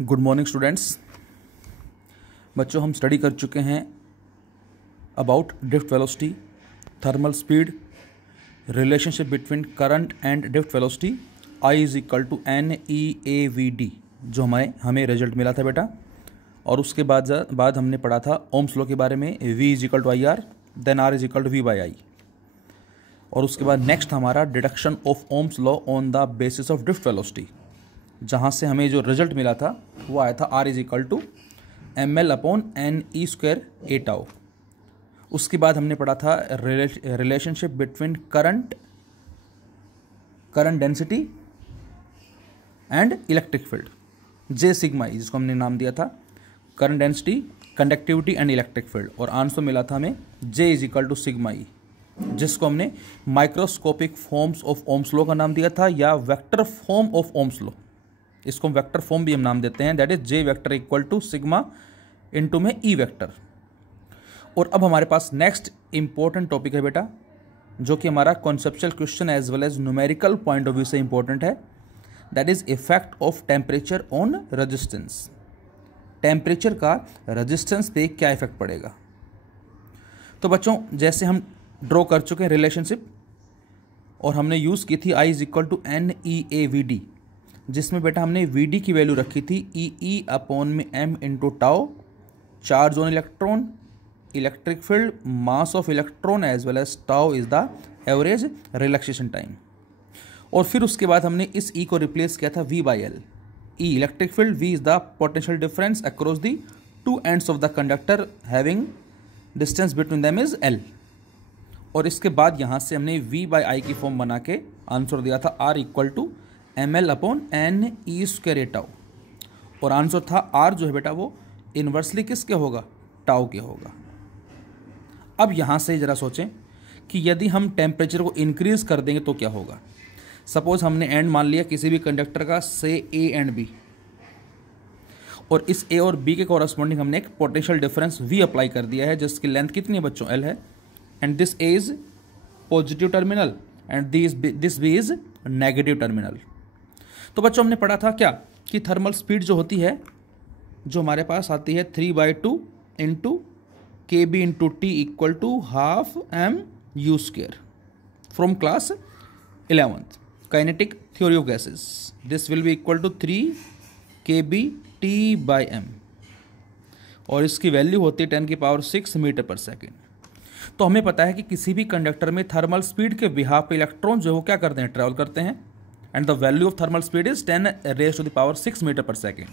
Good morning students. बच्चों, हम study कर चुके हैं about drift velocity, thermal speed, relationship between current and drift velocity, I is equal to n e A v d, जो हमें result मिला था बेटा। और उसके बाद हमने पढ़ा था ओम्स लॉ के बारे में, V is equal to I R, then R is equal to V by I. और उसके बाद नेक्स्ट हमारा deduction of Ohm's law on the basis of drift velocity, जहाँ से हमें जो रिजल्ट मिला था वो आया था R is equal to M L upon N E square A tau. उसके बाद हमने पढ़ा था relationship between current density and electric field, J sigma E, जिसको हमने नाम दिया था current density, conductivity and electric field. और आंसर मिला था हमें J is equal to sigma E, जिसको हमने microscopic forms of Ohm's law का नाम दिया था, या vector form of Ohm's law. इसको वेक्टर फॉर्म भी हम नाम देते हैं, that is J vector equal to sigma into में ई वेक्टर। और अब हमारे पास नेक्स्ट इंपॉर्टेंट टॉपिक है बेटा, जो कि हमारा conceptual question as well as numerical point of view से इंपॉर्टेंट है, that is effect of temperature on resistance. Temperature का रेजिस्टेंस पे क्या इफेक्ट पड़ेगा। तो बच्चों, जैसे हम ड्रॉ कर चुके हैं रिलेशनशिप, और हमने यूज़ की थी I is equal to n e A v d, जिसमें बेटा हमने वी डी की वैल्यू रखी थी ई अपॉन में m into tau, charge on electron, electric field, mass of electron as well as tau is the average relaxation time. और फिर उसके बाद हमने इस ई को रिप्लेस किया था V by L. E electric field, V is the potential difference across the two ends of the conductor having distance between them is L. और इसके बाद यहाँ से हमने वी बाई आई की फॉर्म बना के आंसर दिया था R equal to M L upon N E square A tau. और आंसर था आर जो है बेटा वो इन्वर्सली किसके होगा, टाउ के होगा। अब यहाँ से ज़रा सोचें कि यदि हम टेम्परेचर को इंक्रीज कर देंगे तो क्या होगा। सपोज हमने एंड मान लिया किसी भी कंडक्टर का, से ए एंड बी, और इस ए और बी के कॉरस्पॉन्डिंग हमने एक पोटेंशियल डिफरेंस वी अप्लाई कर दिया है, जिसकी लेंथ कितनी है बच्चों, एल है, and this A is positive terminal and this B is negative terminal. तो बच्चों हमने पढ़ा था क्या कि थर्मल स्पीड जो होती है, जो हमारे पास आती है 3/2 into K B into T equal to half M U square, from class 11th kinetic theory of gases. This will be equal to 3 K B T by M, और इसकी वैल्यू होती है 10⁶ मीटर पर सेकेंड। तो हमें पता है कि किसी भी कंडक्टर में थर्मल स्पीड के बिहाफ पे इलेक्ट्रॉन जो है वो क्या करते हैं, ट्रैवल करते हैं, and the value of thermal speed is 10⁶ metre per second.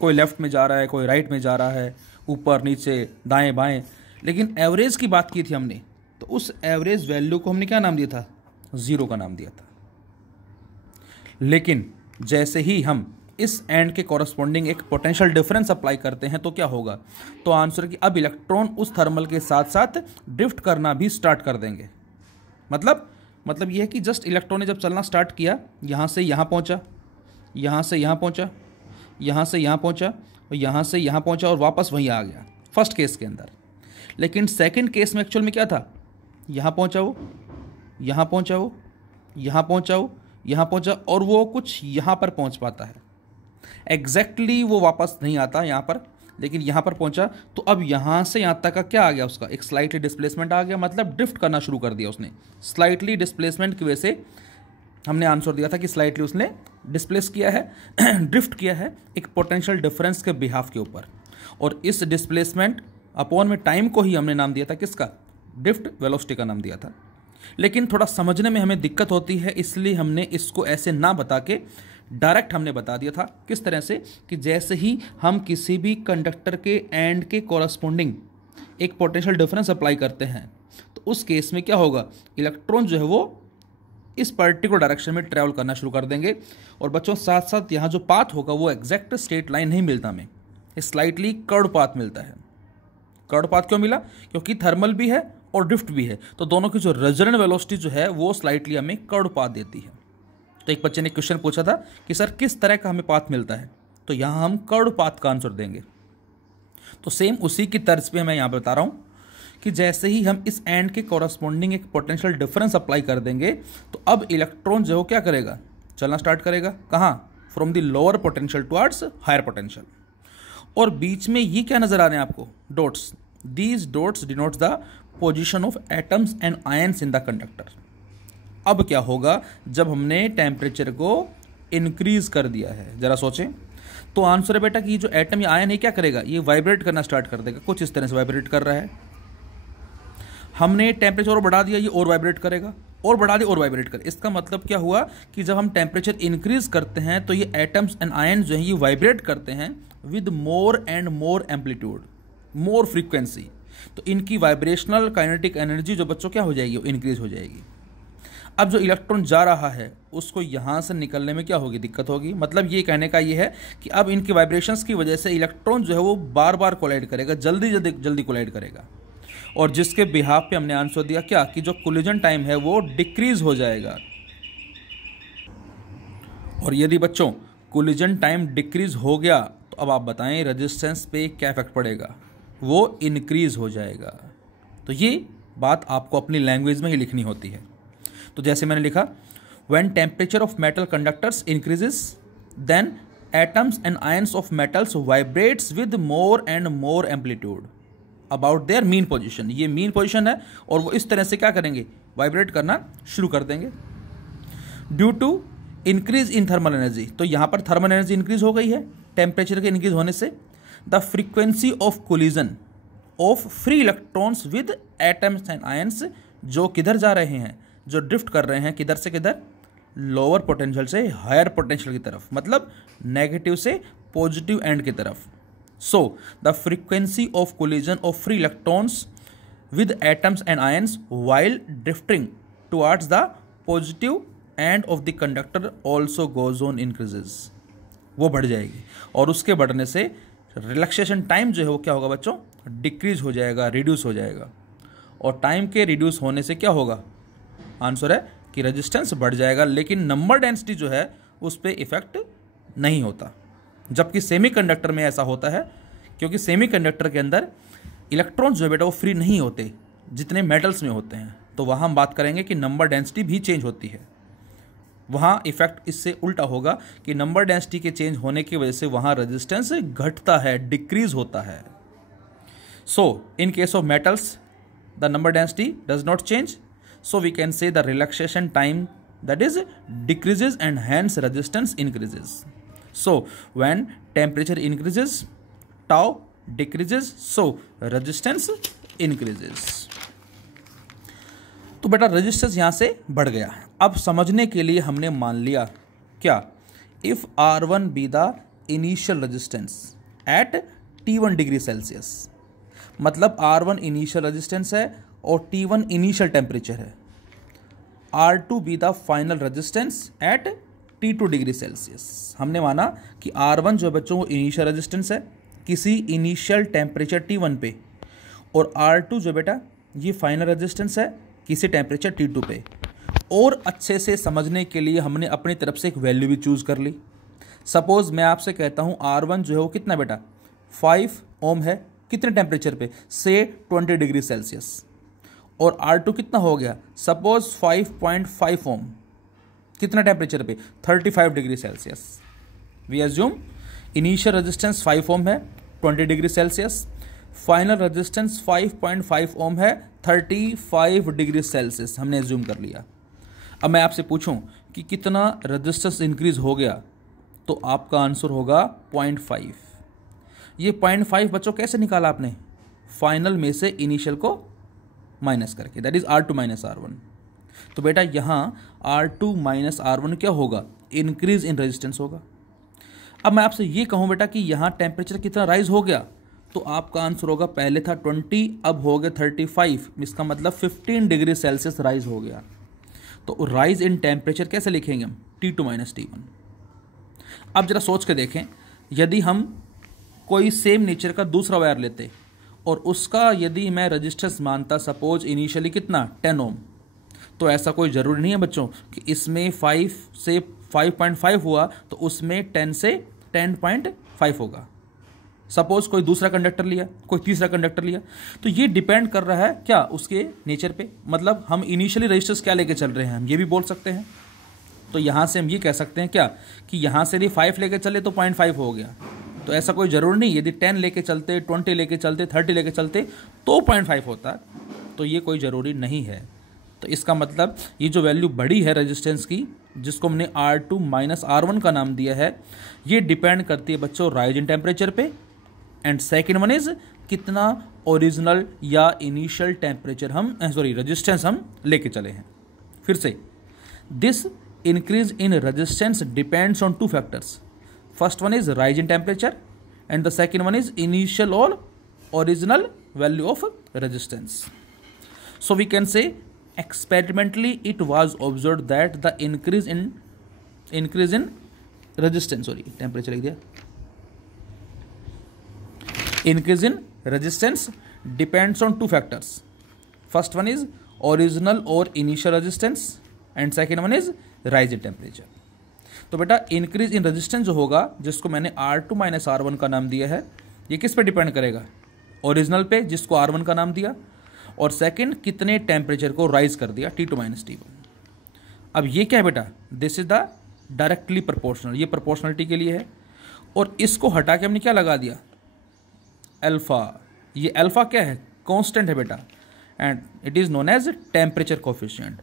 कोई लेफ्ट में जा रहा है, कोई राइट में जा रहा है, ऊपर नीचे दाएं बाएं, लेकिन एवरेज की बात की थी हमने, तो उस एवरेज वैल्यू को हमने क्या नाम दिया था, 0 का नाम दिया था। लेकिन जैसे ही हम इस एंड के कॉरस्पॉन्डिंग एक पोटेंशियल डिफरेंस अप्लाई करते हैं तो क्या होगा, तो आंसर कि अब इलेक्ट्रॉन उस थर्मल के साथ साथ ड्रिफ्ट करना भी स्टार्ट कर देंगे। मतलब यह है कि जस्ट इलेक्ट्रॉन ने जब चलना स्टार्ट किया, यहाँ से यहाँ पहुँचा, यहाँ से यहाँ पहुँचा, यहाँ से यहाँ पहुँचा, और यहाँ से यहाँ पहुँचा, और वापस वहीं आ गया फर्स्ट केस के अंदर। लेकिन सेकंड केस में एक्चुअल में क्या था, यहाँ पहुँचा वो, यहाँ पहुँचा वो, यहाँ पहुँचा वो, यहाँ पहुँचा, और वो कुछ यहाँ पर पहुँच पाता है। एग्जैक्टली वो वापस नहीं आता यहाँ पर, लेकिन यहाँ पर पहुँचा, तो अब यहाँ से यहाँ तक का क्या आ गया, उसका एक स्लाइटली डिस्प्लेसमेंट आ गया, मतलब ड्रिफ्ट करना शुरू कर दिया उसने। स्लाइटली डिस्प्लेसमेंट की वजह से हमने आंसर दिया था कि स्लाइटली उसने डिस्प्लेस किया है, ड्रिफ्ट किया है एक पोटेंशियल डिफरेंस के बिहाफ के ऊपर। और इस डिस्प्लेसमेंट अपॉन में टाइम को ही हमने नाम दिया था किसका, ड्रिफ्ट वेलोसिटी का नाम दिया था। लेकिन थोड़ा समझने में हमें दिक्कत होती है, इसलिए हमने इसको ऐसे ना बता के डायरेक्ट हमने बता दिया था। किस तरह से कि जैसे ही हम किसी भी कंडक्टर के एंड के कॉरस्पॉन्डिंग एक पोटेंशियल डिफरेंस अप्लाई करते हैं, तो उस केस में क्या होगा, इलेक्ट्रॉन जो है वो इस पर्टिकुलर डायरेक्शन में ट्रैवल करना शुरू कर देंगे। और बच्चों साथ साथ यहाँ जो पाथ होगा वो एग्जैक्ट स्ट्रेट लाइन नहीं मिलता हमें, स्लाइटली कर्व पाथ मिलता है। कर्व पाथ क्यों मिला, क्योंकि थर्मल भी है और ड्रिफ्ट भी है, तो दोनों की जो रेजोनेंट वेलोसिटी जो है वो स्लाइटली हमें कर्व पाथ देती है। तो एक बच्चे ने क्वेश्चन पूछा था कि सर किस तरह का हमें पाथ मिलता है, तो यहाँ हम कर्व पाथ का आंसर देंगे। तो सेम उसी की तर्ज पे मैं यहाँ बता रहा हूँ कि जैसे ही हम इस एंड के कॉरस्पॉन्डिंग एक पोटेंशियल डिफरेंस अप्लाई कर देंगे, तो अब इलेक्ट्रॉन जो क्या करेगा, चलना स्टार्ट करेगा। कहाँ, from the lower potential towards higher potential. और बीच में ये क्या नजर आ रहे हैं आपको, dots, these dots denotes the position of atoms and ions in the conductor. अब क्या होगा जब हमने टेम्परेचर को इंक्रीज कर दिया है, जरा सोचें। तो आंसर है बेटा कि जो एटम या आयन है क्या करेगा, ये वाइब्रेट करना स्टार्ट कर देगा, कुछ इस तरह से वाइब्रेट कर रहा है। हमने टेम्परेचर और बढ़ा दिया, ये और वाइब्रेट करेगा, और बढ़ा दिया और वाइब्रेट करे। इसका मतलब क्या हुआ कि जब हम टेम्परेचर इंक्रीज करते हैं तो ये एटम्स एंड आयन जो है ये वाइब्रेट करते हैं with more and more amplitude, more frequency. तो इनकी वाइब्रेशनल काइनेटिक एनर्जी जो बच्चों क्या हो जाएगी, वो इंक्रीज हो जाएगी। अब जो इलेक्ट्रॉन जा रहा है उसको यहाँ से निकलने में क्या होगी, दिक्कत होगी। मतलब ये कहने का ये है कि अब इनके वाइब्रेशंस की वजह से इलेक्ट्रॉन जो है वो बार बार कोलाइड करेगा, जल्दी जल्दी जल्दी कोलाइड करेगा, और जिसके बिहाफ पे हमने आंसर दिया क्या कि जो कोलिजन टाइम है वो डिक्रीज हो जाएगा। और यदि बच्चों कोलिजन टाइम डिक्रीज हो गया तो अब आप बताएं रेजिस्टेंस पे क्या इफेक्ट पड़ेगा, वो इंक्रीज हो जाएगा। तो ये बात आपको अपनी लैंग्वेज में ही लिखनी होती है। तो जैसे मैंने लिखा, when temperature of metal conductors increases then atoms and ions of metals vibrates with more and more amplitude about their mean position. ये मीन पोजीशन है और वो इस तरह से क्या करेंगे, वाइब्रेट करना शुरू कर देंगे। Due to increase in thermal energy, तो यहाँ पर थर्मल एनर्जी इंक्रीज हो गई है टेम्परेचर के इंक्रीज होने से। The frequency of collision of free electrons with atoms and ions, जो किधर जा रहे हैं, जो ड्रिफ्ट कर रहे हैं, किधर से किधर, लोअर पोटेंशियल से हायर पोटेंशियल की तरफ, मतलब नेगेटिव से पॉजिटिव एंड की तरफ। So, the frequency of collision of free electrons with atoms and ions while drifting towards the positive end of the conductor also goes on increases, वो बढ़ जाएगी। और उसके बढ़ने से रिलैक्सेशन टाइम जो है वो क्या होगा बच्चों, डिक्रीज हो जाएगा, रिड्यूस हो जाएगा। और टाइम के रिड्यूस होने से क्या होगा, आंसर है कि रेजिस्टेंस बढ़ जाएगा, लेकिन नंबर डेंसिटी जो है उस पर इफेक्ट नहीं होता। जबकि सेमीकंडक्टर में ऐसा होता है, क्योंकि सेमीकंडक्टर के अंदर इलेक्ट्रॉन्स जो है बेटा वो फ्री नहीं होते जितने मेटल्स में होते हैं। तो वहाँ हम बात करेंगे कि नंबर डेंसिटी भी चेंज होती है। वहाँ इफेक्ट इससे उल्टा होगा कि नंबर डेंसिटी के चेंज होने की वजह से वहाँ रेजिस्टेंस घटता है, डिक्रीज होता है। So in case of metals the number density does not change, so we can say the relaxation time that is decreases and hence resistance increases. So when temperature increases, tau decreases, so resistance increases. तो बेटा resistance यहां से बढ़ गया। अब समझने के लिए हमने मान लिया क्या, if R1 be the initial resistance at T1 degree Celsius, मतलब R1 इनिशियल रेजिस्टेंस है और T1 इनिशियल टेम्परेचर है, R2 be the final resistance at T2 degree Celsius. हमने माना कि R1 जो बच्चों वो इनिशियल रेजिस्टेंस है किसी इनिशियल टेम्परेचर T1 पे, और R2 जो बेटा ये फाइनल रेजिस्टेंस है किसी टेम्परेचर T2 पे। और अच्छे से समझने के लिए हमने अपनी तरफ से एक वैल्यू भी चूज़ कर ली। सपोज मैं आपसे कहता हूँ R1 जो है वो कितना बेटा 5 ओम है, कितने टेम्परेचर पे, से 20 डिग्री सेल्सियस, और R2 कितना हो गया, सपोज 5.5 ओम, कितना टेम्परेचर पे 35 degree Celsius. We assume initial resistance 5 ohm है 20 degree Celsius, final resistance 5.5 ohm है 35 डिग्री सेल्सियस, हमने एज्यूम कर लिया। अब मैं आपसे पूछूं कि कितना रेजिस्टेंस इंक्रीज हो गया, तो आपका आंसर होगा 0.5। ये 0.5 बच्चों कैसे निकाला आपने, फाइनल में से इनिशियल को माइनस करके, that is R2 minus R1। तो बेटा यहाँ R2 माइनस R1 क्या होगा, इंक्रीज इन रेजिस्टेंस होगा। अब मैं आपसे ये कहूँ बेटा कि यहाँ टेम्परेचर कितना राइज हो गया, तो आपका आंसर होगा, पहले था 20 अब हो गया 35, इसका मतलब 15 डिग्री सेल्सियस राइज हो गया। तो राइज इन टेम्परेचर कैसे लिखेंगे हम, T2 माइनस T1। अब जरा सोच के देखें, यदि हम कोई सेम नेचर का दूसरा वायर लेते और उसका यदि मैं रेजिस्टेंस मानता सपोज इनिशियली कितना 10 ओम, तो ऐसा कोई ज़रूरी नहीं है बच्चों कि इसमें 5 से 5.5 हुआ तो उसमें 10 से 10.5 होगा। सपोज कोई दूसरा कंडक्टर लिया, कोई तीसरा कंडक्टर लिया, तो ये डिपेंड कर रहा है क्या उसके नेचर पे, मतलब हम इनिशियली रेजिस्टेंस क्या लेके चल रहे हैं, हम ये भी बोल सकते हैं। तो यहाँ से हम ये कह सकते हैं क्या कि यहाँ से यदि 5 लेके चले तो 0.5 हो गया। तो ऐसा कोई ज़रूर नहीं, यदि 10 लेके चलते, 20 लेके चलते, 30 लेके चलते तो 0.5 होता, तो ये कोई ज़रूरी नहीं है। तो इसका मतलब ये जो वैल्यू बड़ी है रेजिस्टेंस की, जिसको हमने R2 माइनस R1 का नाम दिया है, ये डिपेंड करती है बच्चों राइज इन टेम्परेचर पे। एंड सेकेंड वन इज कितना ओरिजिनल या इनिशियल टेम्परेचर हम रेजिस्टेंस हम लेके चले हैं। फिर से, this increase in resistance depends on 2 factors. First one is rise in temperature and the second one is initial और original value of resistance. So we can say experimentally it was observed that the increase in resistance, temperature लिख दिया, increase in resistance depends on 2 factors. First one is original or initial resistance and second one is rise in temperature. तो बेटा increase in resistance जो होगा, जिसको मैंने R2 minus R1 का नाम दिया है, ये किस पे डिपेंड करेगा? ओरिजिनल पे, जिसको R1 का नाम दिया, और सेकंड कितने टेम्परेचर को राइज कर दिया, T2 माइनस T1। अब ये क्या है बेटा? This is the directly proportional, ये प्रोपोर्शनलिटी के लिए है। और इसको हटा के हमने क्या लगा दिया? अल्फा। ये अल्फा क्या है? कांस्टेंट है बेटा, and it is known as temperature coefficient.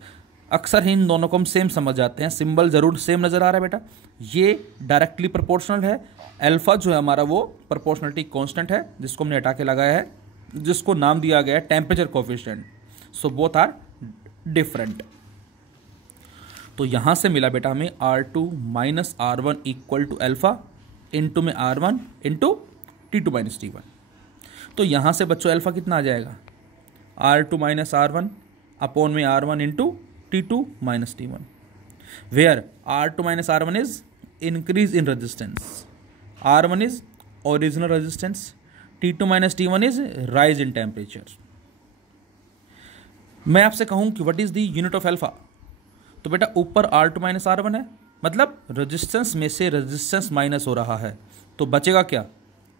अक्सर इन दोनों को हम सेम समझ जाते हैं, सिंबल जरूर सेम नजर आ रहा है बेटा। ये डायरेक्टली प्रोपोर्शनल है, अल्फा जो है हमारा वो प्रोपोर्शनलिटी कांस्टेंट है, जिसको हमने हटा के लगाया है, जिसको नाम दिया गया है temperature coefficient. So both are different. तो यहां से मिला बेटा हमें R2 minus R1 equal to alpha into में R1 into T2 minus T1। तो यहां से बच्चों अल्फा कितना आ जाएगा? R2 माइनस R1 अपॉन में R1 into T2 minus T1, where R2 minus R1 is increase in resistance, R1 is original resistance, T2 minus T1 is rise in temperature. मैं आपसे कहूं कि what is the unit of alpha, तो बेटा ऊपर R2 minus R1 है, मतलब resistance में से रेजिस्टेंस माइनस हो रहा है, तो बचेगा क्या?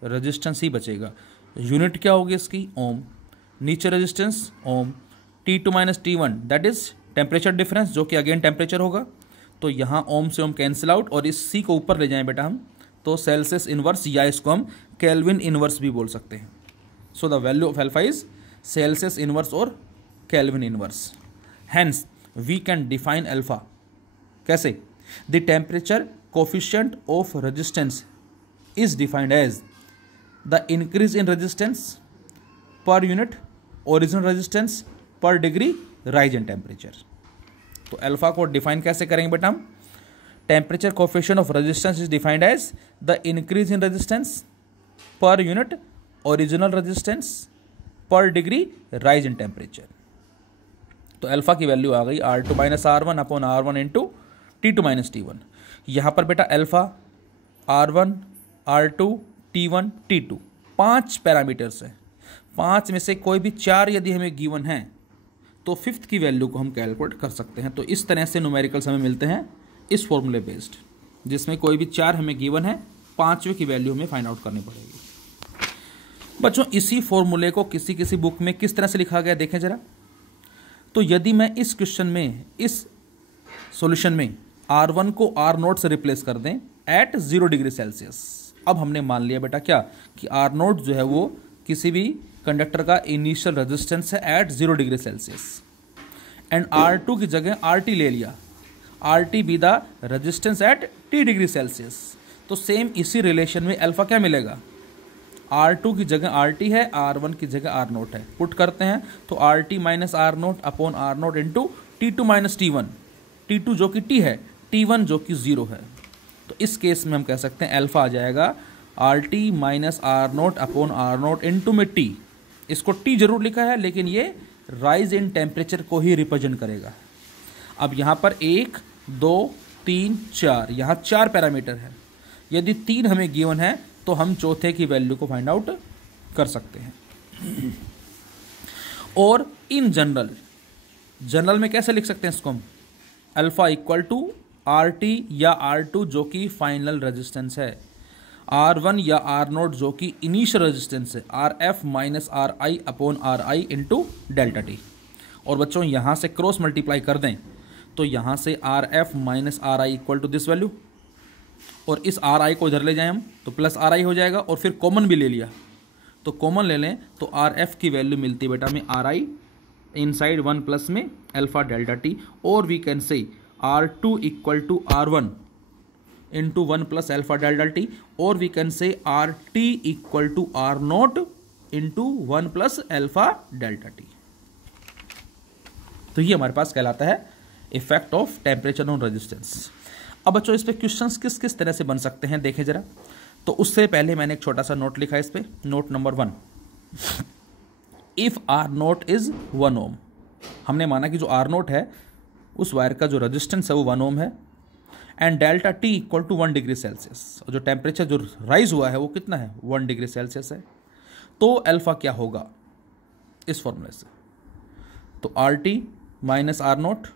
रेजिस्टेंस ही बचेगा। यूनिट क्या होगी इसकी? ओम। नीचे resistance ohm, T2 minus T1 that is temperature difference, जो कि अगेन टेम्परेचर होगा। तो यहाँ ओम से ओम कैंसिल आउट, और इस सी को ऊपर ले जाएं बेटा हम, तो सेल्सियस इनवर्स, या इसको हम केल्विन इनवर्स भी बोल सकते हैं। So the value of alpha is Celsius inverse और Kelvin inverse. Hence we can define alpha कैसे? The temperature coefficient of resistance is defined as the increase in resistance per unit original resistance per degree rise in temperature. तो alpha को define कैसे करेंगे बेटा हम? Temperature coefficient of resistance is defined as the increase in resistance per unit original resistance per degree rise in temperature. तो alpha की value आ गई R2 minus R1 upon R1 into T2 minus T1। यहाँ पर बेटा alpha R1, R2, T1, T2 5 parameters हैं। 5 में से कोई भी 4 यदि हमें गिवन है तो फिफ्थ की वैल्यू को हम कैलकुलेट कर सकते हैं। तो इस तरह से न्यूमेरिकल्स हमें मिलते हैं इस फॉर्मूले बेस्ड, जिसमें कोई भी 4 हमें गिवन है, 5वें की वैल्यू हमें फाइंड आउट करनी पड़ेगी। बच्चों इसी फॉर्मूले को किसी किसी बुक में किस तरह से लिखा गया देखें जरा। तो यदि मैं इस क्वेश्चन में, इस सॉल्यूशन में R1 को R0 से रिप्लेस कर दें एट 0 डिग्री सेल्सियस। अब हमने मान लिया बेटा क्या कि R0 जो है वो किसी भी कंडक्टर का इनिशियल रेजिस्टेंस है at 0 degree Celsius, and R2 की जगह RT ले लिया, RT be the resistance at T degree Celsius. तो सेम इसी रिलेशन में अल्फा क्या मिलेगा? R2 की जगह RT है, R1 की जगह R0 है। पुट करते हैं तो RT minus R0 upon R0 into T2 minus T1, T2 जो कि T है, T1 जो कि 0 है। तो इस केस में हम कह सकते हैं अल्फा आ जाएगा RT minus R0 upon R0 into में T। इसको T जरूर लिखा है, लेकिन ये राइज इन टेम्परेचर को ही रिप्रेजेंट करेगा। अब यहाँ पर 1, 2, 3, 4, यहाँ 4 पैरामीटर है। यदि 3 हमें गिवन है तो हम चौथे की वैल्यू को फाइंड आउट कर सकते हैं। और इन जनरल में कैसे लिख सकते हैं इसको हम? अल्फा इक्वल टू RT या R2 जो कि फाइनल रेजिस्टेंस है, R1 या R0 जो कि इनिशियल रेजिस्टेंस है, RF minus RI upon RI into delta T। और बच्चों यहाँ से क्रॉस मल्टीप्लाई कर दें तो यहाँ से R F minus R I equal to this value, और इस आर आई को इधर ले जाएं हम तो प्लस आर आई हो जाएगा, और फिर कॉमन भी ले लिया तो कॉमन ले लें तो आर एफ की वैल्यू मिलती है बेटा में आर आई इनसाइड 1 प्लस में अल्फा डेल्टा टी, और we can say R two equal to R one into 1 plus alpha delta T, और we can say R T equal to R naught into 1 plus alpha delta T. तो ये हमारे पास कहलाता है effect of temperature on resistance. अब बच्चों इस पे क्वेश्चंस किस किस तरह से बन सकते हैं देखें जरा। तो उससे पहले मैंने एक छोटा सा नोट लिखा है इस पे, note number 1, if R naught is 1 ohm, हमने माना कि जो आर नोट है उस वायर का जो रेजिस्टेंस है वो 1 ओम है, and delta T equal to 1 degree Celsius, और जो टेम्परेचर जो राइज हुआ है वो कितना है 1 डिग्री सेल्सियस है। तो अल्फा क्या होगा इस फॉर्मूले से, तो R T minus R naught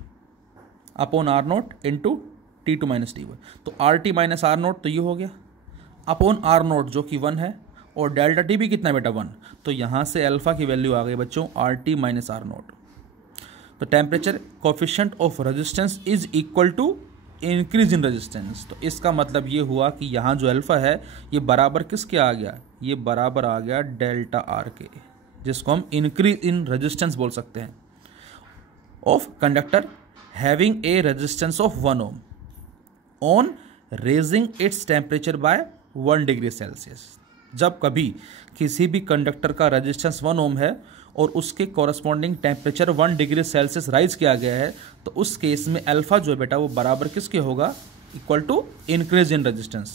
upon R naught into T two minus T one, तो R T minus R naught तो ये हो गया अपॉन आर नोट जो कि 1 है, और डेल्टा टी भी कितना है बेटा 1, तो यहाँ से अल्फा की वैल्यू आ गई बच्चों R T minus R naught. तो temperature coefficient of resistance is equal to increase in resistance, तो इसका मतलब ये हुआ कि यहाँ जो अल्फा है ये बराबर किसके आ गया, ये बराबर आ गया डेल्टा आर के, जिसको हम इंक्रीज इन रेजिस्टेंस बोल सकते हैं of conductor having a resistance of 1 ohm on raising its temperature by 1 degree Celsius. जब कभी किसी भी कंडक्टर का रेजिस्टेंस 1 ओम है और उसके corresponding temperature 1 degree Celsius rise किया गया है, तो उस केस में अल्फा जो है बेटा वो बराबर किसके होगा, equal to increase in resistance,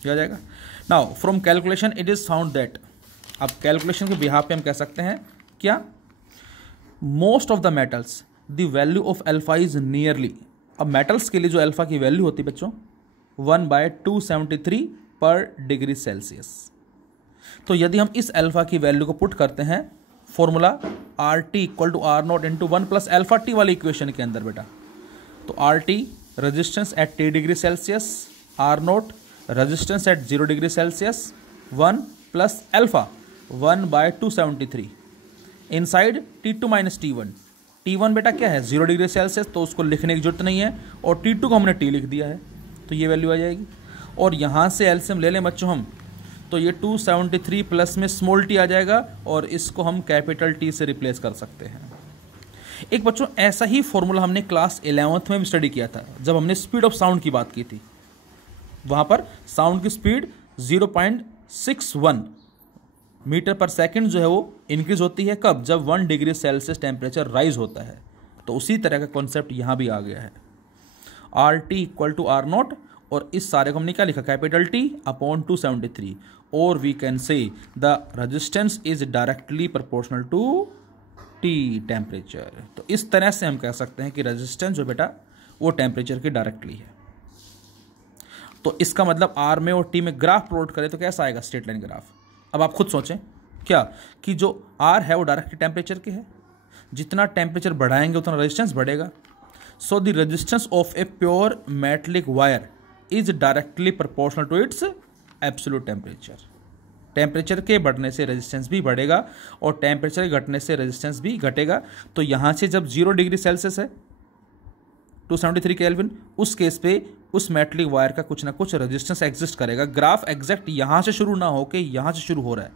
आ जाएगा। Now from calculation it is found that, अब कैलकुलेशन के बिहाफ पे हम कह सकते हैं क्या, most of the metals the value of alpha is nearly, अब मेटल्स के लिए जो अल्फा की वैल्यू होती है बच्चों 1/273 पर डिग्री सेल्सियस। तो यदि हम इस अल्फा की वैल्यू को पुट करते हैं formula R T equal to R naught into 1 plus alpha T वाली इक्वेशन के अंदर बेटा, तो R T resistance at T degree Celsius, R naught resistance at 0 degree Celsius, 1 plus alpha 1/273 inside T2 minus T1। T1 बेटा क्या है 0 degree Celsius, तो उसको लिखने की जरूरत नहीं है, और T2 को हमने T लिख दिया है, तो ये वैल्यू आ जाएगी। और यहाँ से एलसीएम ले लें बच्चों हम, तो ये 273 प्लस में स्मॉल टी आ जाएगा, और इसको हम कैपिटल टी से रिप्लेस कर सकते हैं। एक बच्चों ऐसा ही फॉर्मूला हमने क्लास 11th में भी स्टडी किया था, जब हमने स्पीड ऑफ साउंड की बात की थी। वहाँ पर साउंड की स्पीड 0.61 मीटर पर सेकंड जो है वो इंक्रीज होती है, कब, जब 1 डिग्री सेल्सियस टेम्परेचर राइज होता है। तो उसी तरह का कॉन्सेप्ट यहाँ भी आ गया है, R T equal to R naught, और इस सारे को हमने क्या लिखा, कैपिटल टी अपॉन 273, और we can say the resistance is directly proportional to T temperature. तो इस तरह से हम कह सकते हैं कि रेजिस्टेंस जो बेटा वो टेम्परेचर की डायरेक्टली है। तो इसका मतलब आर में और टी में ग्राफ प्लॉट करें तो कैसा आएगा, स्ट्रेट लाइन ग्राफ। अब आप खुद सोचें क्या कि जो आर है वो डायरेक्टली टेम्परेचर के है, जितना टेम्परेचर बढ़ाएंगे उतना रेजिस्टेंस बढ़ेगा। So the resistance of a pure metallic wire is directly proportional to its absolute temperature. Temperature के बढ़ने से रेजिस्टेंस भी बढ़ेगा और टेम्परेचर के घटने से रेजिस्टेंस भी घटेगा। तो यहाँ से जब 0 डिग्री सेल्सियस है 273 केल्विन, उस केस पे उस मेटलिक वायर का कुछ ना कुछ रेजिस्टेंस एग्जिस्ट करेगा। ग्राफ एग्जैक्ट यहाँ से शुरू ना हो के यहाँ से शुरू हो रहा है,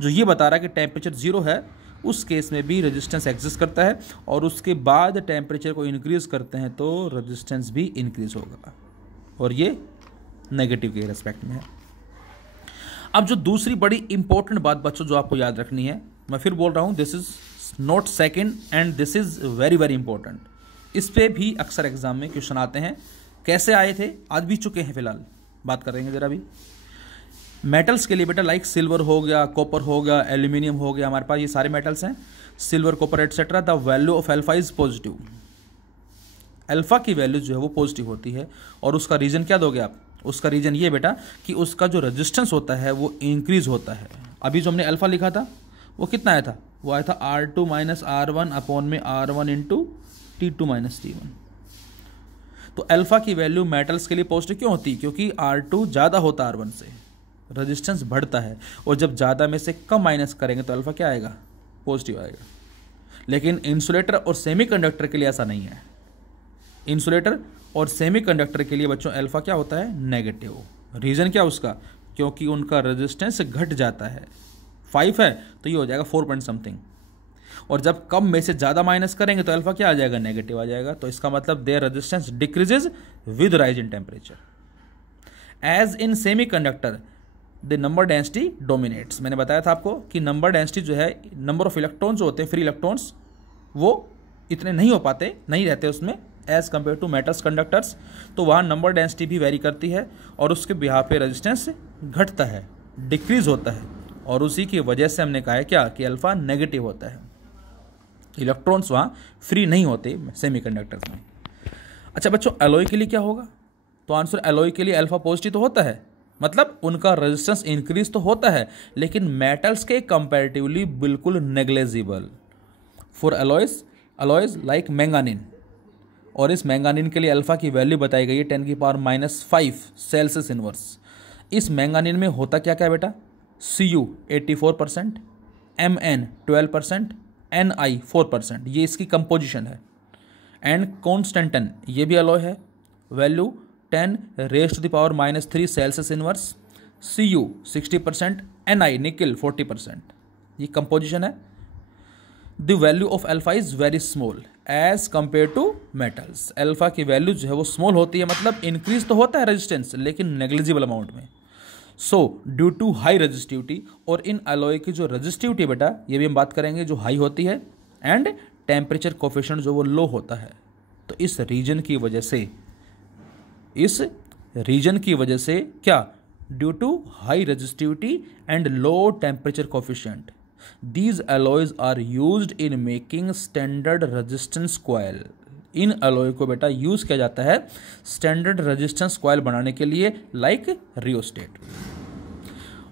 जो ये बता रहा है कि टेम्परेचर 0 है, उस केस में भी रेजिस्टेंस एग्जिस्ट करता है, और उसके बाद टेम्परेचर को इंक्रीज करते हैं तो रेजिस्टेंस भी इंक्रीज होगा, और ये नेगेटिव के रेस्पेक्ट में है। अब जो दूसरी बड़ी इंपॉर्टेंट बात बच्चों जो आपको याद रखनी है, मैं फिर बोल रहा हूँ, this is not second and this is very very important. इस पे भी अक्सर एग्जाम में क्वेश्चन आते हैं, कैसे आए थे आज भी चुके हैं, फिलहाल बात करेंगे जरा भी। मेटल्स के लिए बेटा लाइक सिल्वर हो गया, कॉपर हो गया, एल्यूमिनियम हो गया, हमारे पास ये सारे मेटल्स हैं, silver, copper etcetera. The value of alpha is positive, alpha की वैल्यू जो है वो पॉजिटिव होती है, और उसका रीजन क्या दोगे आप, उसका रीजन ये बेटा कि उसका जो रेजिस्टेंस होता है वो इंक्रीज होता है। अभी जो हमने अल्फा लिखा था वो कितना आया था, वो आया था R2 माइनस R1 अपॉन में R1 into T2 minus T1। तो अल्फा की वैल्यू मेटल्स के लिए पॉजिटिव क्यों होती है, क्योंकि R2 ज़्यादा होता है R1 से, रेजिस्टेंस बढ़ता है, और जब ज़्यादा में से कम माइनस करेंगे तो अल्फा क्या आएगा, पॉजिटिव आएगा। लेकिन इंसुलेटर और सेमीकंडक्टर के लिए ऐसा नहीं है। इंसुलेटर और सेमीकंडक्टर के लिए बच्चों अल्फा क्या होता है, नेगेटिव। रीजन क्या उसका, क्योंकि उनका रेजिस्टेंस घट जाता है। 5 है तो ये हो जाएगा 4 पॉइंट समथिंग, और जब कम में से ज़्यादा माइनस करेंगे तो अल्फा क्या आ जाएगा, नेगेटिव आ जाएगा। तो इसका मतलब their resistance decreases with rise in temperature. As in semiconductor the number density dominates. मैंने बताया था आपको कि नंबर डेंसिटी जो है, नंबर ऑफ इलेक्ट्रॉन्स जो होते हैं, फ्री इलेक्ट्रॉन्स, वो इतने नहीं हो पाते, नहीं रहते उसमें as compare to metals conductors. तो वहाँ नंबर डेंसिटी भी वेरी करती है और उसके बिहार पे रेजिस्टेंस घटता है, डिक्रीज होता है, और उसी की वजह से हमने कहा है क्या कि अल्फा नेगेटिव होता है। इलेक्ट्रॉन्स वहाँ फ्री नहीं होते सेमीकंडक्टर्स में। अच्छा बच्चों, एलॉय के लिए क्या होगा, तो आंसर एलॉय के लिए अल्फा पॉजिटिव तो होता है, मतलब उनका रेजिस्टेंस इंक्रीज तो होता है, लेकिन मेटल्स के कंपैरेटिवली बिल्कुल नेग्लेजिबल। फॉर अलॉयज लाइक मैंगानिन, और इस मैंगानिन के लिए अल्फा की वैल्यू बताई गई है 10⁻⁵ सेल्सियस इनवर्स। इस मैंगानिन में होता क्या क्या बेटा, Cu 84%, Mn 12%, Ni 4%, ये इसकी कंपोजिशन है। एंड कॉन्स्टेंटन ये भी अलॉय है, value 10⁻³ Celsius inverse, Cu 60%, Ni nickel 40%, ये कंपोजिशन है। The value of alpha is very small as compare to metals. Alpha की वैल्यू जो है वो स्मॉल होती है, मतलब इंक्रीज तो होता है रेजिस्टेंस, लेकिन नेग्लिजिबल अमाउंट में। So due to high resistivity, और इन अलॉय की जो रेजिस्टिविटी बेटा, ये भी हम बात करेंगे, जो हाई होती है, एंड टेम्परेचर कोफिशिएंट जो वो लो होता है। तो इस रीजन की वजह से क्या, due to high resistivity and low temperature coefficient, these alloys are used in making standard resistance coil। इन अलॉय को बेटा यूज किया जाता है स्टैंडर्ड रेजिस्टेंस कॉइल बनाने के लिए, लाइक रियोस्टेट।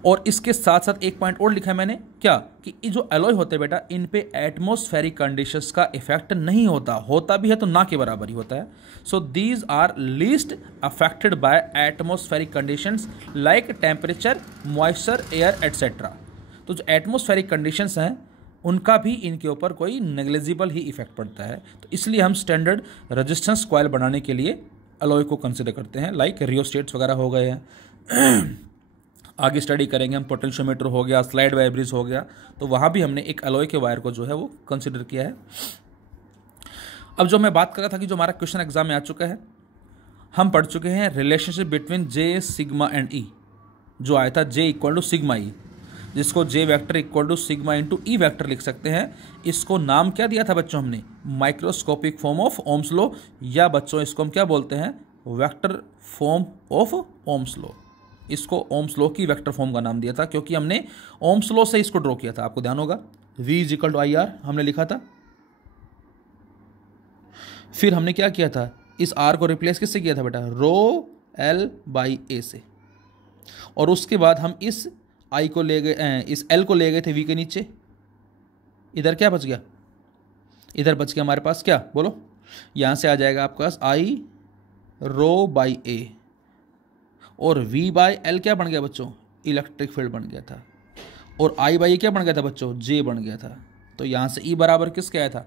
और इसके साथ साथ एक पॉइंट और लिखा है मैंने, क्या कि ये जो अलॉय होते हैं बेटा, इन पे एटमॉस्फेरिक कंडीशंस का इफेक्ट नहीं होता, होता भी है तो ना के बराबर ही होता है। So these are least affected by atmospheric conditions like temperature, moisture, air etcetera. तो जो एटमॉस्फेरिक कंडीशंस हैं उनका भी इनके ऊपर कोई नेग्लिजिबल ही इफेक्ट पड़ता है। तो इसलिए हम स्टैंडर्ड रेजिस्टेंस कॉइल बनाने के लिए अलॉय को कंसिडर करते हैं, लाइक रियोस्टेट्स वगैरह हो गए हैं। आगे स्टडी करेंगे हम, पोटेंशियोमीटर हो गया, स्लाइड वाइब्रिज हो गया, तो वहाँ भी हमने एक अलॉय के वायर को जो है वो कंसिडर किया है। अब जो मैं बात कर रहा था कि जो हमारा क्वेश्चन एग्जाम में आ चुका है, हम पढ़ चुके हैं relationship between J, sigma and E, जो आया था J = सिग्मा E, जिसको J vector = sigma × E vector लिख सकते हैं। इसको नाम क्या दिया था बच्चों हमने, microscopic form of Ohm's law, या बच्चों इसको हम क्या बोलते हैं, vector form of Ohm's law. इसको ओम्स लॉ की वेक्टर फॉर्म का नाम दिया था, क्योंकि हमने ओम्स लॉ से इसको ड्रॉ किया था, आपको ध्यान होगा। V = IR हमने लिखा था, फिर हमने क्या किया था, इस R को रिप्लेस किससे किया था बेटा, ρL/A से, और उसके बाद हम इस I को ले गए, इस L को ले गए थे V के नीचे। इधर क्या बच गया, इधर बच गया हमारे पास क्या, बोलो, यहाँ से आ जाएगा आपके पास I ρ/A, और V/L क्या बन गया बच्चों, इलेक्ट्रिक फील्ड बन गया था, और I/A क्या बन गया था बच्चों, J बन गया था। तो यहाँ से E बराबर किसके आया था,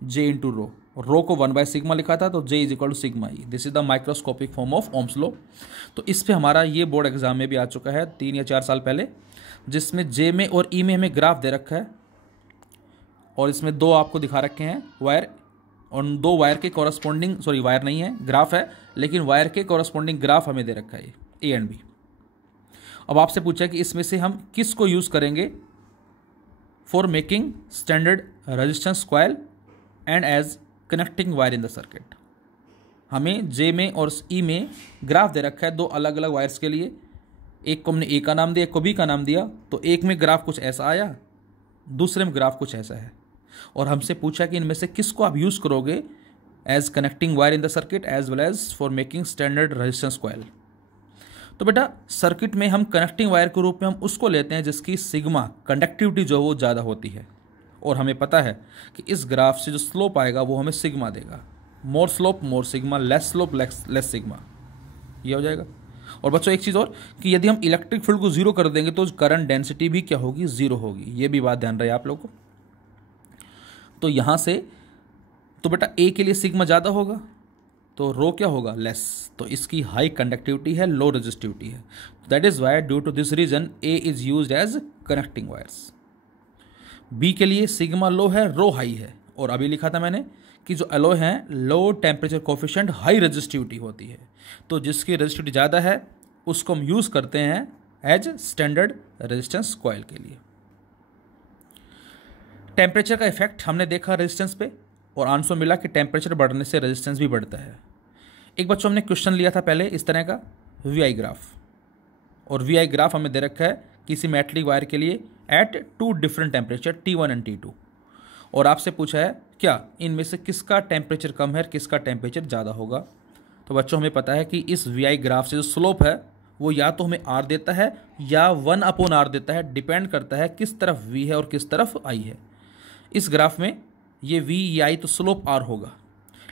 J × ρ, रो को 1/σ लिखा था, तो J = sigma E। This is the microscopic form of Ohm's law. तो इस पे हमारा ये बोर्ड एग्जाम में भी आ चुका है 3 या 4 साल पहले, जिसमें J में और E में हमें ग्राफ दे रखा है, और इसमें 2 आपको दिखा रखे हैं वायर, और 2 वायर के कॉरस्पॉन्डिंग, सॉरी वायर नहीं है, ग्राफ है, लेकिन वायर के कॉरस्पॉन्डिंग ग्राफ हमें दे रखा है A एंड B। अब आपसे पूछा कि इसमें से हम किस को यूज़ करेंगे for making standard resistance coil and as connecting wire in the circuit. हमें J में और E में ग्राफ दे रखा है 2 अलग अलग वायर्स के लिए, एक को हमने A का नाम दिया, एक को B का नाम दिया। तो एक में ग्राफ कुछ ऐसा आया, दूसरे में ग्राफ कुछ ऐसा है, और हमसे पूछा कि इनमें से किस को आप यूज़ करोगे as connecting wire in the circuit as well as for making standard resistance coil. तो बेटा सर्किट में हम कनेक्टिंग वायर के रूप में हम उसको लेते हैं जिसकी सिग्मा कंडक्टिविटी जो वो ज़्यादा होती है, और हमें पता है कि इस ग्राफ से जो स्लोप आएगा वो हमें सिग्मा देगा, more slope more sigma, less slope less sigma, ये हो जाएगा। और बच्चों एक चीज़ और कि यदि हम इलेक्ट्रिक फील्ड को 0 कर देंगे तो करंट डेंसिटी भी क्या होगी, 0 होगी, ये भी बात ध्यान रहे आप लोगों को। तो यहाँ से तो बेटा ए के लिए सिग्मा ज़्यादा होगा, तो रो क्या होगा, लेस। तो इसकी हाई कंडक्टिविटी है, लो रेजिस्टिविटी है। That is why due to this reason A is used as connecting wires. B के लिए सिग्मा लो है, रो हाई है, और अभी लिखा था मैंने कि जो एलॉय हैं लो टेम्परेचर कोफिशिएंट हाई रेजिस्टिविटी होती है, तो जिसकी रेजिस्टिविटी ज़्यादा है उसको हम यूज़ करते हैं एज स्टैंडर्ड रेजिस्टेंस कॉइल के लिए। टेम्परेचर का इफेक्ट हमने देखा रेजिस्टेंस पे, और आंसर मिला कि टेम्परेचर बढ़ने से रेजिस्टेंस भी बढ़ता है। एक बच्चों हमने क्वेश्चन लिया था पहले इस तरह का वीआई ग्राफ, और वीआई ग्राफ हमें दे रखा है किसी मेटलिक वायर के लिए eight 2 different temperature T1 and T2, और आपसे पूछा है क्या इनमें से किसका टेम्परेचर कम है, किसका टेम्परेचर ज़्यादा होगा। तो बच्चों हमें पता है कि इस वीआई ग्राफ से जो स्लोप है वो या तो हमें R देता है या 1/R देता है, डिपेंड करता है किस तरफ V है और किस तरफ I है। इस ग्राफ में ये V या I तो स्लोप R होगा,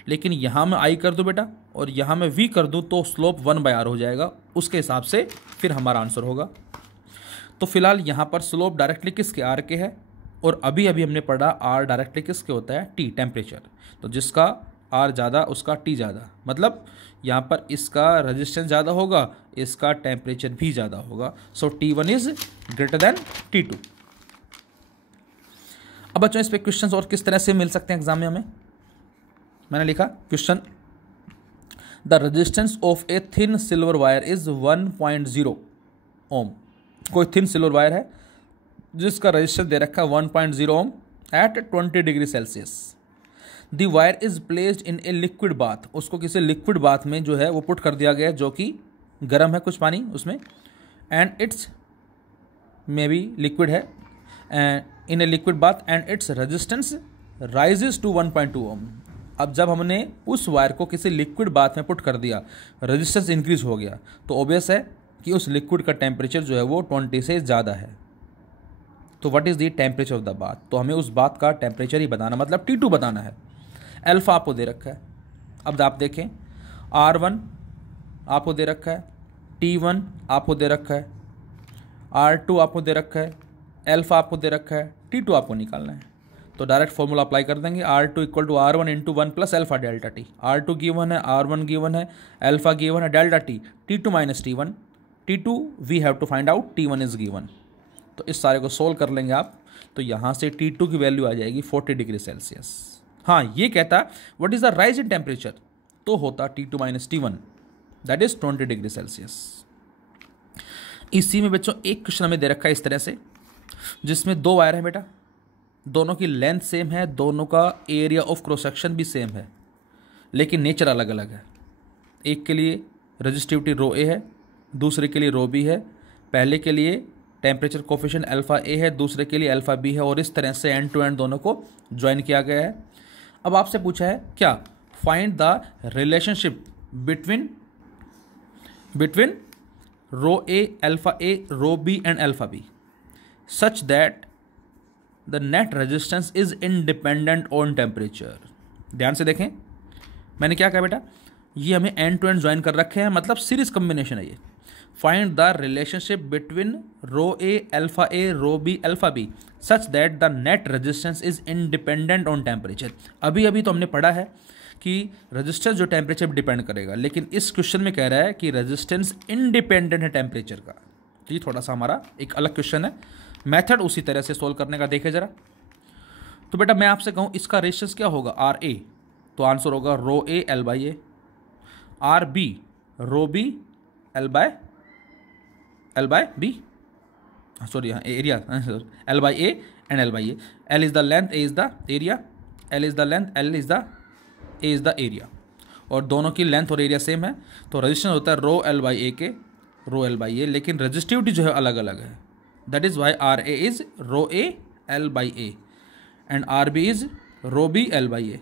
लेकिन यहाँ मैं I कर दूँ बेटा और यहाँ मैं V कर दूँ तो स्लोप 1/R हो जाएगा, उसके हिसाब से फिर हमारा आंसर होगा। तो फिलहाल यहाँ पर स्लोप डायरेक्टली किसके, R के है, और अभी अभी हमने पढ़ा R डायरेक्टली किसके होता है, T टेम्परेचर। तो जिसका R ज़्यादा उसका T ज़्यादा, मतलब यहाँ पर इसका रेजिस्टेंस ज़्यादा होगा, इसका टेम्परेचर भी ज़्यादा होगा। सो T1 is greater than T2। अब बच्चों इस पे क्वेश्चंस और किस तरह से मिल सकते हैं एग्जाम में हमें, मैंने लिखा question, the resistance of a thin silver wire is 1.0 ओम। कोई थिन सिल्वर वायर है जिसका रेजिस्टेंस दे रखा है 1.0 ohm at 20 degree Celsius. The wire is placed in a liquid bath, उसको किसी लिक्विड बाथ में जो है वो पुट कर दिया गया है, जो कि गर्म है कुछ पानी उसमें, and it's may be liquid है, in a liquid bath and its resistance rises to 1.2 ohm. अब जब हमने उस वायर को किसी लिक्विड बाथ में पुट कर दिया, रेजिस्टेंस इंक्रीज हो गया, तो ऑब्वियस है कि उस लिक्विड का टेम्परेचर जो है वो 20 से ज़्यादा है। तो what is the temperature of the bath, तो हमें उस बाथ का टेम्परेचर ही बताना, मतलब T2 बताना है। अल्फा आपको दे रखा है, अब आप देखें R1 आपको दे रखा है, T1 आपको दे रखा है, R2 आपको दे रखा है, अल्फा आपको दे रखा है, T2 आपको निकालना है। तो डायरेक्ट फॉर्मूला अप्लाई कर देंगे, R2 equal to R1 into 1 plus alpha delta T. R2 given है, R1 गिवन है, अल्फा गिवन है, delta T, T2 minus T1, T2 we have to find out, T1 is given. तो इस सारे को solve कर लेंगे आप, तो यहाँ से T2 की वैल्यू आ जाएगी 40 डिग्री सेल्सियस। हाँ, ये कहता what is the rise in temperature, तो होता T2 minus T1 that is 20 degree Celsius. इसी में बच्चों एक क्वेश्चन हमें दे रखा है इस तरह से, जिसमें 2 वायर हैं बेटा, दोनों की लेंथ सेम है, दोनों का एरिया ऑफ क्रॉस सेक्शन भी सेम है, लेकिन नेचर अलग अलग है। एक के लिए रेजिस्टिविटी रो ए है, दूसरे के लिए रो बी है, पहले के लिए टेम्परेचर कोफिशिएंट अल्फा ए है, दूसरे के लिए अल्फा बी है, और इस तरह से एंड टू एंड दोनों को ज्वाइन किया गया है। अब आपसे पूछा है क्या, find the relationship between rho A, alpha A, rho B and alpha B such that the net resistance is independent on temperature. ध्यान से देखें मैंने क्या कहा बेटा, ये हमें एंड टू एंड ज्वाइन कर रखे हैं, मतलब सीरीज कम्बिनेशन है ये। Find the relationship between rho A alpha A, rho B alpha B such that the net resistance is independent on temperature. अभी अभी तो हमने पढ़ा है कि रेजिस्टेंस जो टेम्परेचर पर डिपेंड करेगा, लेकिन इस क्वेश्चन में कह रहा है कि रेजिस्टेंस इंडिपेंडेंट है टेम्परेचर का। तो ये थोड़ा सा हमारा एक अलग क्वेश्चन है, मेथड उसी तरह से सोल्व करने का देखे जरा। तो बेटा मैं आपसे कहूँ इसका रेशियस क्या होगा, आर ए, तो आंसर होगा rho A L by A, R B rho B L by B, sorry हाँ area, L by A and L by A, L is the length, A is the area, L is the length, L is the A is the area, और दोनों की length और area same है, तो resistance होता है रो L by ए के, रो L by ए, लेकिन रेजिस्टिविटी जो है अलग अलग है। That is why R A is rho A L by A and R B is rho B L by A.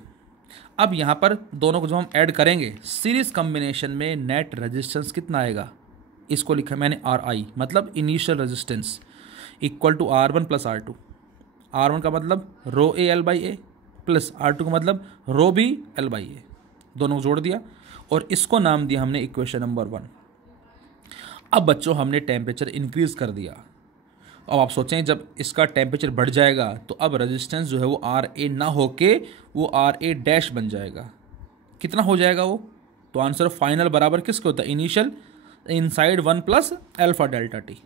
अब यहाँ पर दोनों को जो हम ऐड करेंगे सीरीज कम्बिनेशन में नेट रेजिस्टेंस कितना आएगा, इसको लिखा मैंने आर आई, मतलब initial resistance equal to R one plus R two. R one का मतलब rho A L by A plus R two का मतलब रो बी एल बाई ए, दोनों को जोड़ दिया और इसको नाम दिया हमने इक्वेशन नंबर 1। अब बच्चों हमने टेम्परेचर इंक्रीज कर दिया, अब आप सोचें जब इसका टेम्परेचर बढ़ जाएगा तो अब रेजिस्टेंस जो है वो आर ए ना होके वो आर ए डैश बन जाएगा। कितना हो जाएगा वो? तो आंसर फाइनल बराबर किसके होता है? Initial inside 1 plus alpha delta T.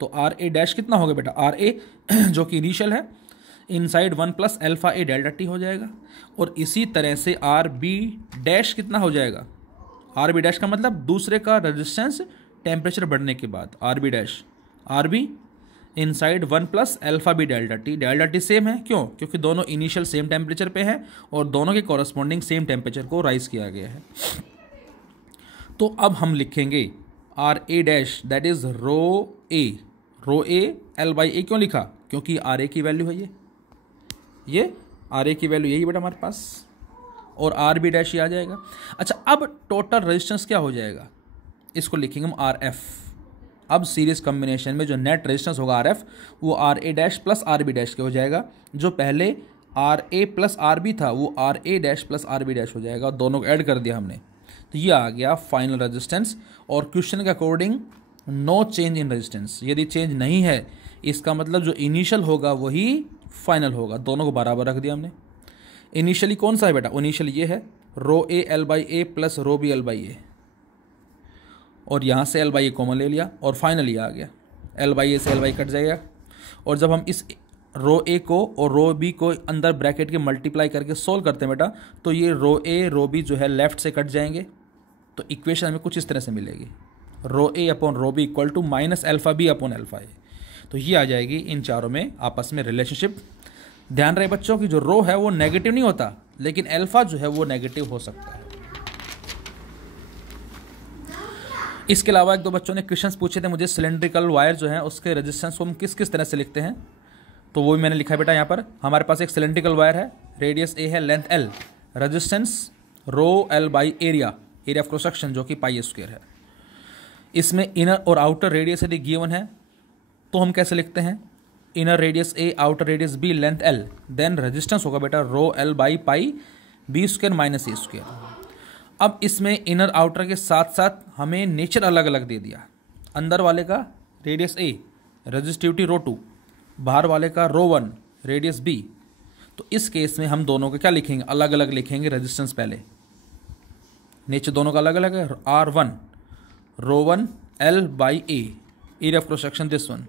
तो आर ए डैश कितना होगा बेटा? आर ए जो कि इनिशियल है इनसाइड 1 प्लस अल्फा ए डेल्टा टी हो जाएगा। और इसी तरह से आर बी डैश कितना हो जाएगा? आर बी डैश का मतलब दूसरे का रेजिस्टेंस टेम्परेचर बढ़ने के बाद R B dash, R B inside 1 plus alpha B delta T. Delta T same है, क्यों? क्योंकि दोनों इनिशियल सेम टेम्परेचर पे हैं और दोनों के कॉरस्पॉन्डिंग सेम टेम्परेचर को राइज किया गया है। तो अब हम लिखेंगे R A dash that is rho A L by A. क्यों लिखा? क्योंकि आर ए की वैल्यू है ये आर ए की वैल्यू यही बेटा हमारे पास, और आर बी डैश ये आ जाएगा। अच्छा, अब टोटल रेजिस्टेंस क्या हो जाएगा? इसको लिखेंगे हम आर एफ। अब सीरीज कॉम्बिनेशन में जो नेट रेजिस्टेंस होगा आर एफ वो R A dash plus R B dash के हो जाएगा। जो पहले R A plus R B था वो R A dash plus R B dash हो जाएगा, दोनों को ऐड कर दिया हमने, तो ये आ गया फाइनल रेजिस्टेंस। और क्वेश्चन के according no change in resistance, यदि चेंज नहीं है इसका मतलब जो इनिशियल होगा वही फाइनल होगा, दोनों को बराबर रख दिया हमने। इनिशियली कौन सा है बेटा? इनिशियल ये है rho A L by A plus rho B L by A, और यहाँ से एल बाई ए कॉमन ले लिया और फाइनल ये आ गया। एल बाई ए से एल बाई कट जाएगा, और जब हम इस रो ए को और रो बी को अंदर ब्रैकेट के मल्टीप्लाई करके सोल्व करते हैं बेटा, तो ये रो ए रो बी जो है लेफ्ट से कट जाएंगे, तो इक्वेशन हमें कुछ इस तरह से मिलेगी, rho A upon rho B equal to minus alpha B upon alpha A. तो ये आ जाएगी इन चारों में आपस में रिलेशनशिप। ध्यान रहे बच्चों की जो रो है वो नेगेटिव नहीं होता, लेकिन अल्फा जो है वो नेगेटिव हो सकता है। इसके अलावा एक दो बच्चों ने क्वेश्चंस पूछे थे मुझे, सिलेंड्रिकल वायर जो है उसके रेजिस्टेंस को हम किस किस तरह से लिखते हैं, तो वो भी मैंने लिखा है बेटा। यहाँ पर हमारे पास एक सिलेंड्रिकल वायर है, रेडियस ए है, length L, resistance row L by area of cross section जो कि पाई स्क्वायर है। इसमें इनर और आउटर रेडियस यदि गिवन है तो हम कैसे लिखते हैं? Inner radius A, outer radius B, length L, then resistance होगा बेटा rho L by pi B square minus A square. अब इसमें इनर आउटर के साथ साथ हमें नेचर अलग अलग दे दिया। अंदर वाले का रेडियस ए, रेजिस्टिविटी रो 2, बाहर वाले का रो 1, रेडियस बी। तो इस केस में हम दोनों का क्या लिखेंगे? अलग अलग लिखेंगे रेजिस्टेंस पहले। नेचर दोनों का अलग अलग है। R1 rho 1 L by A, area of cross section this one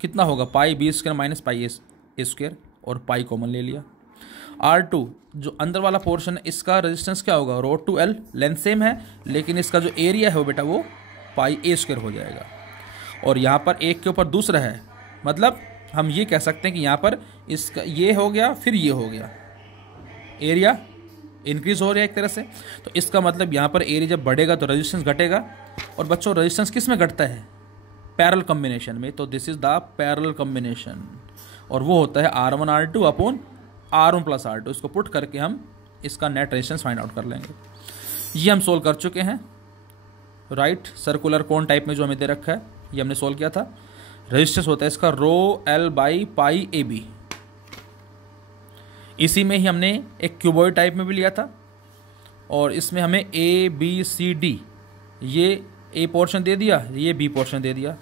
कितना होगा? Pi B square minus pi A square, और पाई कॉमन ले लिया। R2 जो अंदर वाला पोर्शन है इसका रेजिस्टेंस क्या होगा? रो 2L, लेंथ सेम है लेकिन इसका जो एरिया है वो बेटा वो पाई ए स्क्वायर हो जाएगा। और यहाँ पर एक के ऊपर दूसरा है, मतलब हम ये कह सकते हैं कि यहाँ पर इसका ये हो गया फिर ये हो गया, एरिया इंक्रीज हो रहा है एक तरह से। तो इसका मतलब यहाँ पर एरिया जब बढ़ेगा तो रेजिस्टेंस घटेगा। और बच्चों रेजिस्टेंस किस में घटता है? पैरेलल कॉम्बिनेशन में। तो this is the parallel combination, और वो होता है R1 R2 upon R1 plus R2। इसको पुट करके हम इसका नेट रेजिस्टेंस फाइंड आउट कर लेंगे। ये हम सोल्व कर चुके हैं, राइट। सर्कुलर कोन टाइप में जो हमें दे रखा है ये हमने सोल्व किया था। रेजिस्टेंस होता है इसका rho L by pi A B. इसी में ही हमने एक क्यूबॉइड टाइप में भी लिया था, और इसमें हमें ए बी सी डी, ये ए पोर्शन दे दिया, ये बी पोर्शन दे दिया।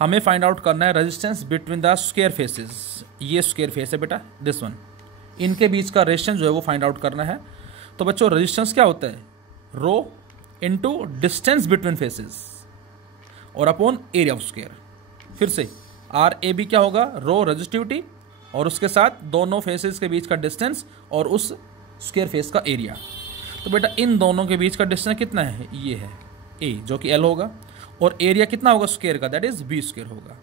हमें फाइंड आउट करना है resistance between the square faces. ये स्क्वायर फेस है बेटा दिस वन, इनके बीच का रेजिस्टेंस जो है वो फाइंड आउट करना है। तो बच्चों रेजिस्टेंस क्या होता है? रो इनटू डिस्टेंस बिटवीन फेसेस और अपॉन एरिया ऑफ स्क्वायर। फिर से आर ए बी क्या होगा? रो रेजिस्टिविटी और उसके साथ दोनों फेसेस के बीच का डिस्टेंस और उस स्क्वायर फेस का एरिया। तो बेटा इन दोनों के बीच का डिस्टेंस कितना है? ये है ए जो कि एल होगा, और एरिया कितना होगा स्क्वायर का? दैट इज बी स्क्वायर होगा।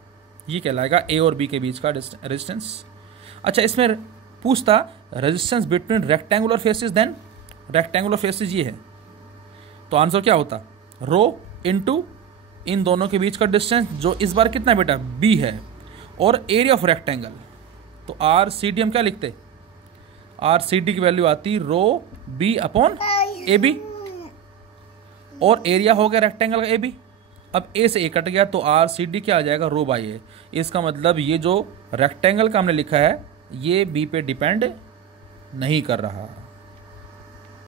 ये कहलाएगा ए और बी के बीच का रेजिस्टेंस। अच्छा, इसमें पूछता resistance between rectangular faces, then rectangular faces ये है, तो आंसर क्या होता? रो इनटू इन दोनों के बीच का डिस्टेंस जो इस बार कितना है बेटा? बी है, और एरिया ऑफ रेक्टेंगल। तो आर सी डी हम क्या लिखते? आर सी डी की वैल्यू आती रो बी अपॉन ए बी, और एरिया हो गया रेक्टेंगल का ए बी। अब ए से ए कट गया तो आर सी डी क्या आ जाएगा? रो बाई ए। इसका मतलब ये जो रेक्टेंगल का हमने लिखा है ये बी पे डिपेंड नहीं कर रहा।